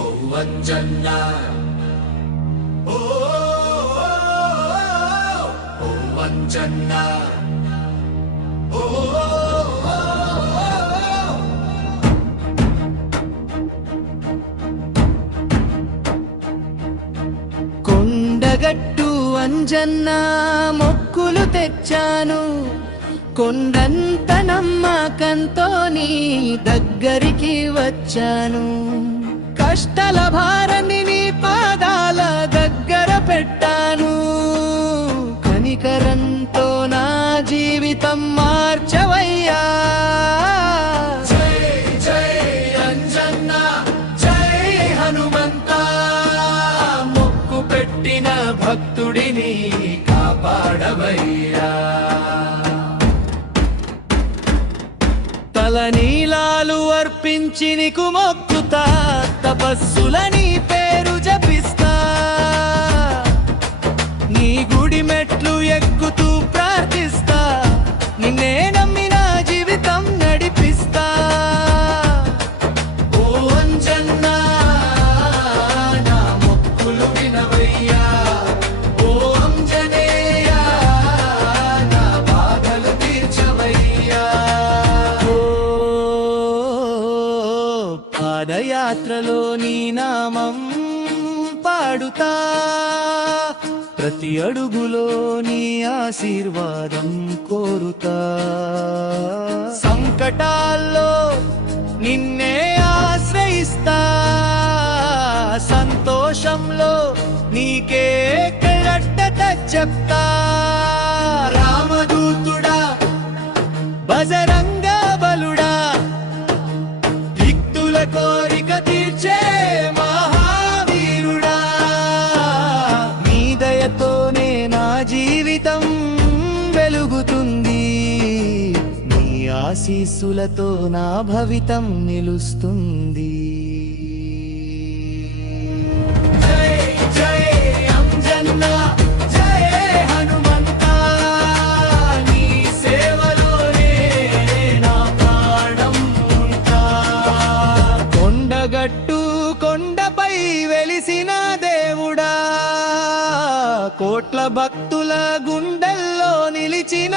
ఓ అంజన్న ఓ అంజన్న ఓ కొండగట్టు అంజన్న మొక్కులు తెచ్చాను, కొండంత నమ్మకంతో నీ దగ్గరికి వచ్చాను. కష్టాల భారాన్ని నీ పాదాల దగ్గర పెట్టాను. కనికరంతో నా జీవితం మార్చవయ్యా. జై జై అంజన్న జై హనుమంత, మొక్కు పెట్టిన భక్తుడిని కాపాడవయ్యా. తలనీలాలు అర్పించి నీకు మొక్కుతా, తపస్సులని పేరు జపిస్తా. నీ గుడి మెట్లు ఎక్కుతూ ప్రార్థిస్తా, నిన్నే నమ్మిన జీవితం నడిపిస్తా. ఓ అంజన్న నా మొక్కులు వినవయ్యా. ఓ అంజనేయ నా బాధలు తీర్చవయ్యా. పాదయాత్రలో నీ నామం పాడుతా, ప్రతి అడుగులో నీ ఆశీర్వాదం కోరుతా. సంకటాల్లో నిన్నే ఆశ్రయిస్తా, సంతోషంలో నీకే కళ్ళడ్డత చెప్తా. రామదూతుడా బజరంగ బలుడా, కోరిక తీర్చే మహావీరుడా, నీ దయతోనే నా జీవితం వెలుగుతుంది. నీ ఆశీస్సులతో నా భవితం నిలుస్తుంది. జై జై అంజన్న జై హనుమంత, నీ సేవలోనే నా ప్రాణం ఉంటా. కొండగట్టు కొండపై వెలిసిన దేవుడా, కోట్ల భక్తుల గుండెల్లో నిలిచిన